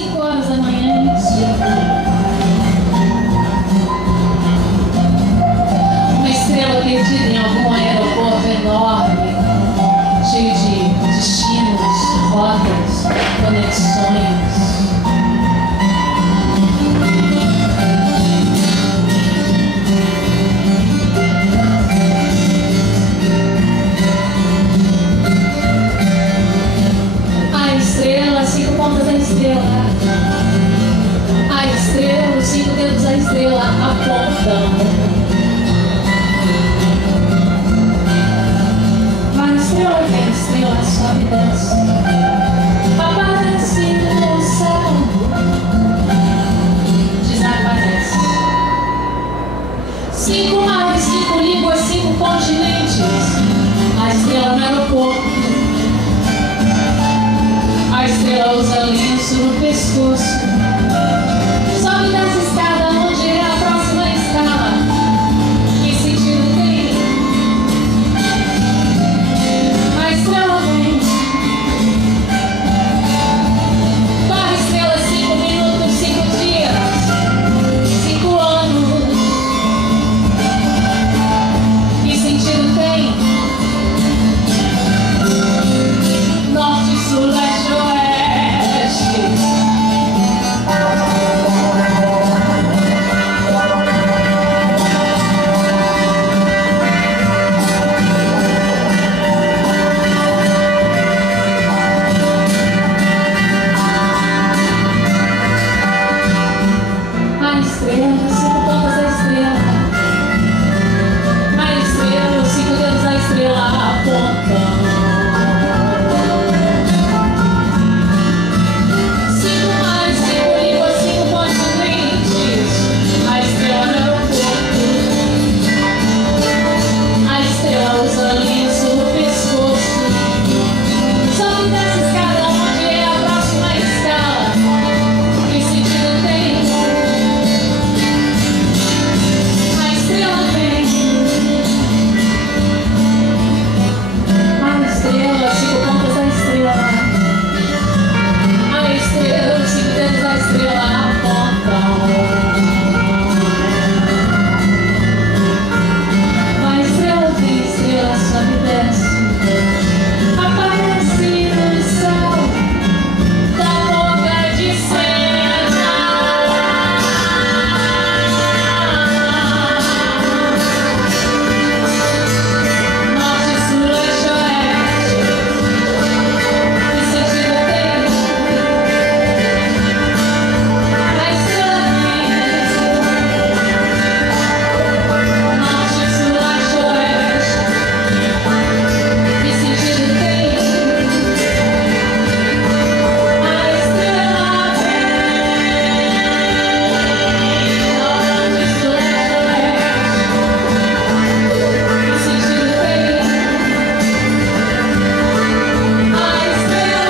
5 horas da manhã. Uma estrela perdida em algum aeroporto enorme, cheio de destinos, rotas, conexões. A estrela, os 5 dedos da estrela apontam. Vai estrela, vem estrela, sobe e desce. Aparece no céu, desaparece. 5 mares, 5 línguas, 5 continentes. A estrela no aeroporto. A estrela usa lenço no pescoço. Sobe nessa escada, onde é a próxima escala? Que sentido tem? A estrela vem. Corre estrela, 5 minutos, 5 dias, 5 anos. Que sentido tem? Norte, sul, leste, oeste. A estrela, 5 pontas da estrela. A estrela, os 5 dedos da estrela apontam. 5 mares, 5 línguas, 5 continentes. A estrela no aeroporto. A estrela usa lenço no pescoço. Sobe nessa escada, onde é a próxima escala? Que sentido tem? A estrela vem. A estrela, 5 pontas da estrela. A estrela, os 5 dedos da estrela apontam. A estrela vem, estrela sobe e desce. Aparece no céu da boca de cena. Norte, sul, leste, oeste. Que sentido tem? A estrela vem. Norte, sul, leste, oeste. Que sentido tem? A estrela vem. Norte, sul, leste, oeste. Que sentido tem? A estrela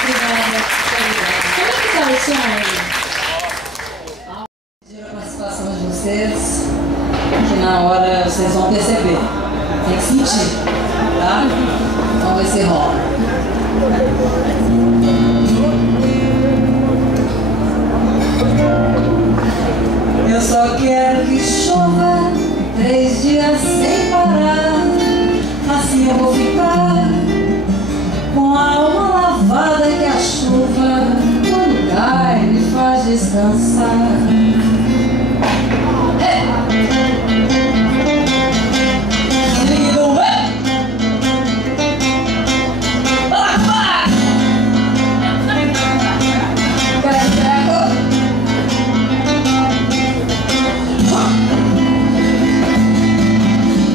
Obrigada. Como é que tá o som aí? Pedir a participação de vocês, que na hora vocês vão perceber. Tem que sentir, tá? Vamos ver se rola. Eu só quero que chova 3 dias sem parar. Assim eu vou ficar com a alma lavada que a chuva, quando cai, me faz descansar.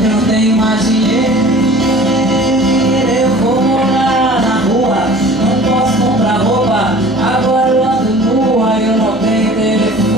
Eu não tenho mais dinheiro, eu vou morar na rua. Não posso comprar roupa, agora eu ando nua. Eu não tenho telefone.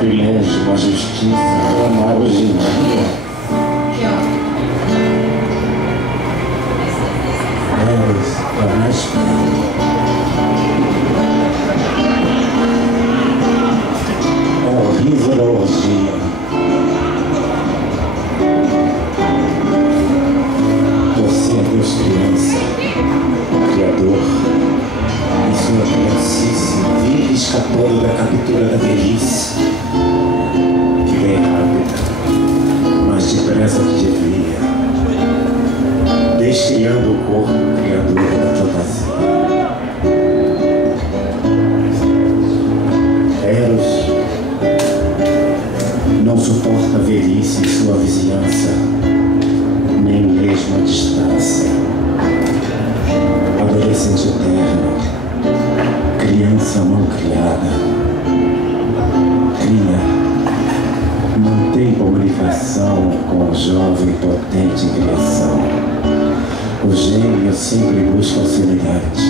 sacrilégio, uma justiça, amar hoje em dia. Aqui, ó. Eros é mais perto. É horrível da orgia. Você é Deus criança, Criador, em sua criancice, vive escapando da captura da velhice, que vem rápida, mais depressa que devia, descriando o corpo criador da fantasia. Eros não suporta a velhice em sua vizinhança, nem mesmo a distância. Adolescente eterno, criança mal criada, cria, mantém comunicação com o jovem potente em criação. O gênio sempre busca o semelhante,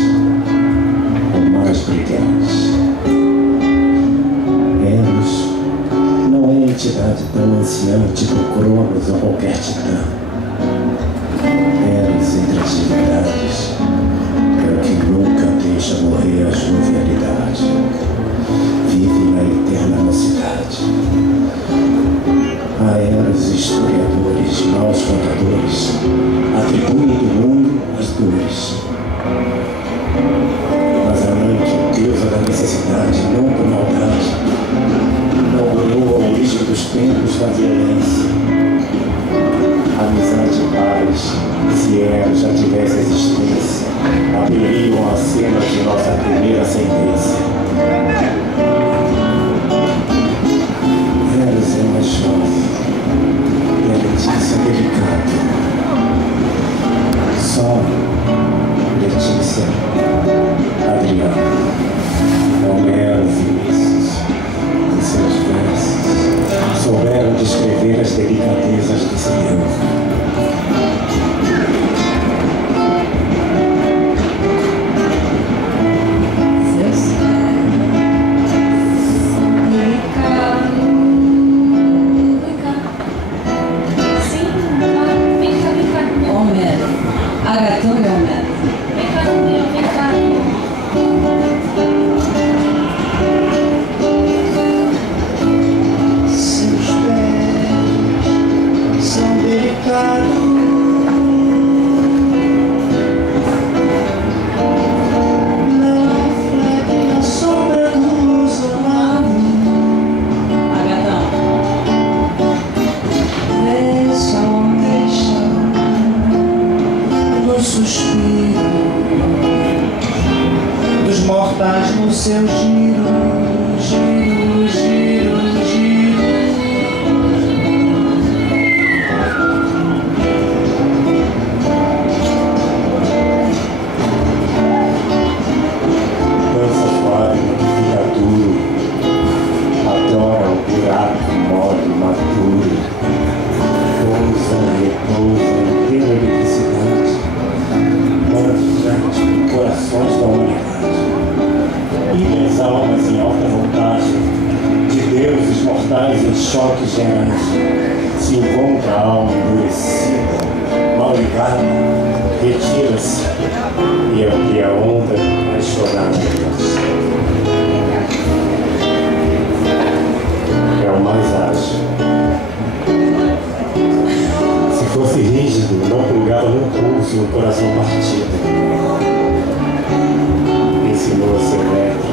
o mais brilhante. Eros não é entidade tão anciante por Cronos ou qualquer titã. Eros entre atividades é o que nunca deixa morrer a jovialidade. Vive na eterna mocidade. A Eros historiadores, maus contadores, atribuem do mundo as dores. Mas a Anante, deusa da necessidade, não por maldade, não olhou a origem dos tempos da violência. Amizade e paz, se Eros já tivesse existência, abririam a cena de nossa primeira sentença. Eros é mais jovem, e a Letícia é delicada. Só Letícia, Adriana, Homero, Vinícius, em seus versos, souberam descrever as delicadezas desse Deus. Agatão e Homero. Vem cá comigo, vem cá. Seus pés são delicados, não refletem a sombra do isolado. Agatão. No suspiro dos mortais no seu giro, giro, giro, giro. Dança suave no que fica duro, adora o buraco mole maduro, pousa, repousa, pela eletricidade, marcante corações da humanidade. Ilhas almas em alta vontade, de deuses mortais em choques gerais, se encontra a alma endurecida, mal ligada, retira-se, e é o que a onda vai chorar. É o mais ágil. Se fosse rígido, não pulgava no pulso no coração partido. Ensinou-se elétrico,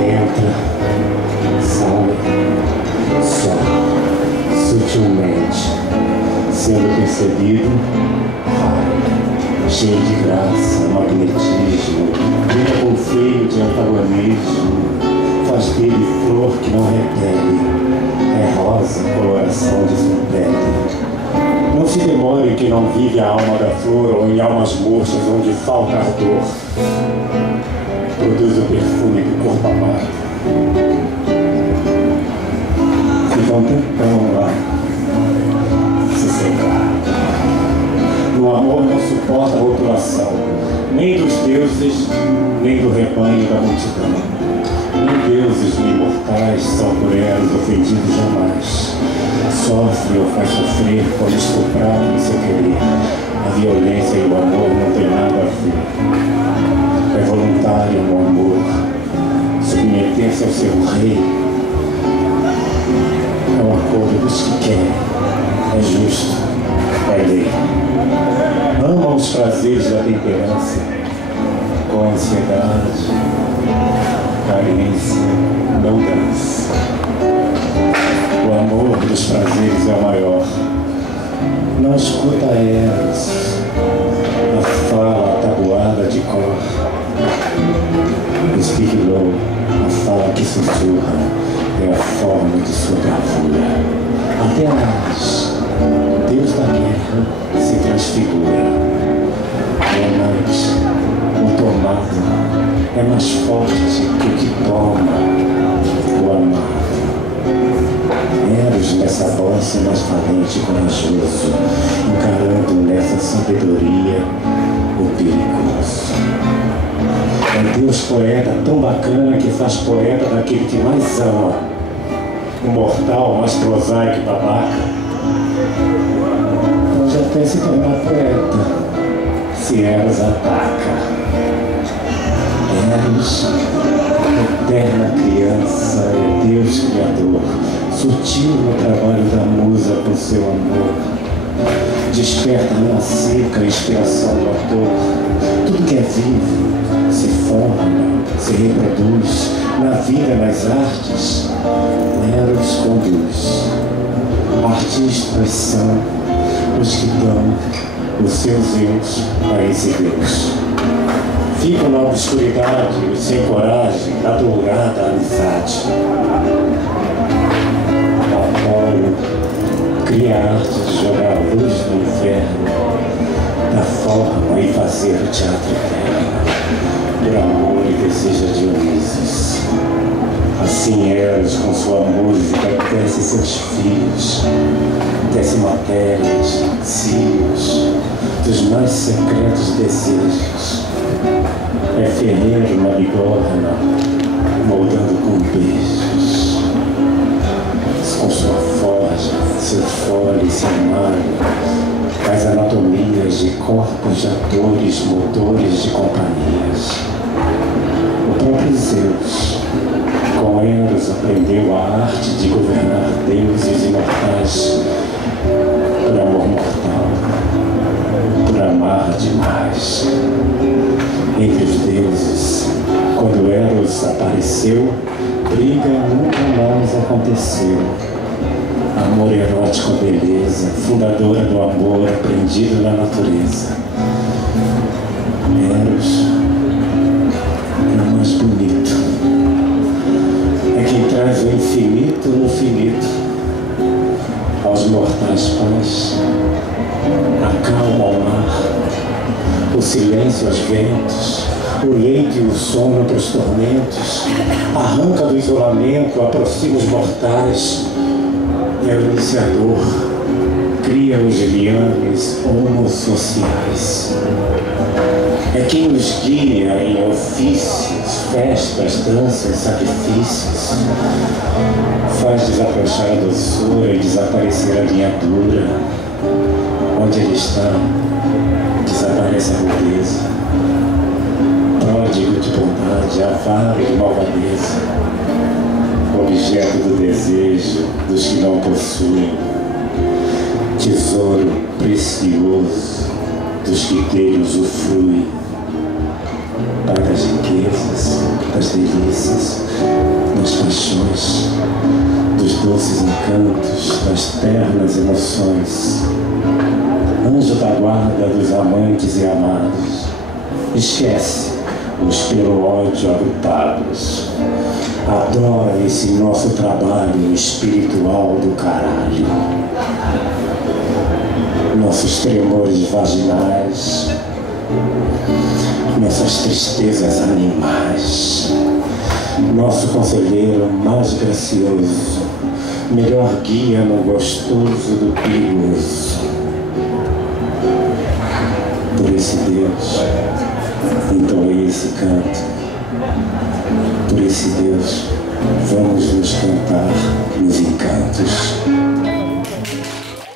entra, sai, só, sutilmente, sendo percebido, vai, cheio de graça, magnetismo, vira com freio de antagonismo, faz dele flor que não repele, é rosa, coloração de sua pele. Não se demore que não vive a alma da flor ou em almas murchas onde falta ardor. Produz o perfume do corpo amado. Fica um tempão lá, se secar. No amor não suporta a rotulação, nem dos deuses, nem do rebanho da multidão. Nem deuses imortais são por elas ofendidos jamais. Sofre ou faz sofrer quando estuprado em seu querer. A violência e o amor não têm nada a ver. É voluntário no amor submeter-se ao seu rei. É o acordo dos que querem. É justo. É lei. Ama os prazeres da temperança, com ansiedade, carência, não dança. O amor dos prazeres é o maior. Não escuta elas, a fala tabuada de cor. Speak low, a fala que sussurra, é a forma de sua bravura. Até mais, Deus da guerra se transfigura. O amante, o tomado, é mais forte que o que toma o amado. Eros nessa bossa mais valente e corajoso, encarando nessa sabedoria o perigoso. É Deus poeta tão bacana que faz poeta daquele que mais ama, o mortal mais prosaico e babaca. Pode até se tornar poeta se Eros ataca. Eros, eterna criança, é Deus Criador, sutil no trabalho da musa com seu amor. Desperta numa seca a inspiração do autor. Tudo que é vivo se forma, se reproduz. Na vida, nas artes, Eros conduz. Artistas são os que dão os seus eus a esse Deus. Ficam na obscuridade, sem coragem, da dourada amizade. Apolo cria a arte de jogar a luz no inferno, da forma e fazer o teatro eterno, por amor e desejo de Ulisses. Assim Eros, com sua música, tece seus filhos, tece matérias, cílios, dos mais secretos desejos. É ferreiro na bigorna, moldando com beijos. Com sua forja, seu fole e seu malho, faz anatomias de corpos de atores, motores de companhias. O próprio Zeus, com Eros, aprendeu a arte de governar deuses imortais por amor mortal, por amar demais. Entre os deuses, quando Eros apareceu, briga nunca mais aconteceu. Amor erótico à beleza, fundadora do amor aprendido na natureza. Eros é o mais bonito. É quem traz o infinito no finito. Aos mortais paz, acalma o mar, o silêncio aos ventos, o leito e o sono para os tormentos, arranca do isolamento, aproxima os mortais. É o iniciador, cria os liames homossociais. É quem nos guia em ofícios, festas, danças, sacrifícios. Faz desabrochar a doçura e desaparecer a linha dura. Onde ele está, desaparece a rudeza. Pródigo de bondade, avaro de malvadeza. Objeto do desejo dos que não possuem. Tesouro precioso dos que dele usufruem. Pai das riquezas, das delícias, das paixões, dos doces encantos, das ternas emoções. Anjo da guarda dos amantes e amados, esquece os pelo ódio agrupados. Adora esse nosso trabalho espiritual do caralho. Nossos tremores vaginais, nossas tristezas animais. Nosso conselheiro mais gracioso, melhor guia no gostoso do perigoso. Por esse Deus, entoei esse canto por esse Deus